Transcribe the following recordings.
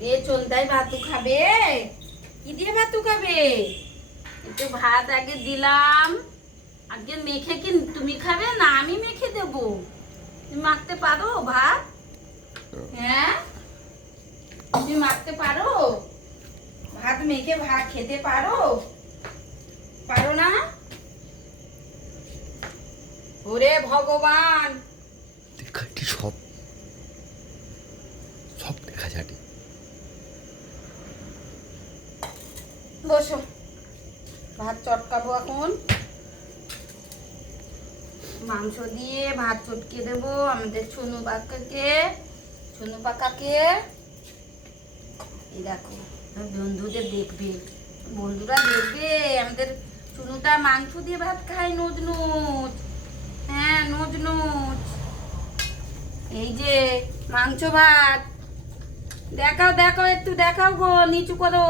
রে চন্দাই ভাতু খাবে? কি দিয়ে ভাতু খাবে? একটু ভাত আগে দিলাম, আগে মেখে কি তুমি খাবে না আমি মেখে দেব? তুমি মাখতে পারো ভাত? হ্যাঁ, তুমি মাখতে পারো? ভাত মেখে ভাত খেতে পারো? পারো না? ওরে ভগবান, দেখাটি সব সব দেখা যাবে। বসো, ভাত চটকাবো এখন। মাংস দিয়ে ভাত চটকে দেবো আমাদের ছুনু পাকাকে। এই দেখো, বন্ধুরা দেখবে আমাদের চুনুটা মাংস দিয়ে ভাত খায়, নোজ নোজ। হ্যাঁ, নোজ নোজ। এই যে মাংস ভাত, দেখাও দেখাও, একটু দেখাও গো, নিচু করো।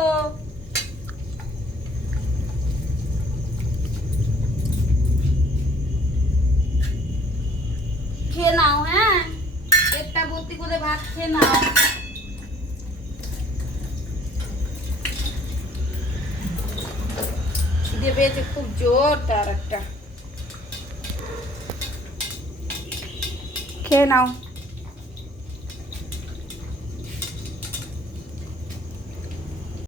খেয়ে নাও, হ্যাঁ, পেটটা ভর্তি করে ভাত খেয়ে নাও। খিদে পেয়েছে খুব জোর, তার একটা খেয়ে নাও।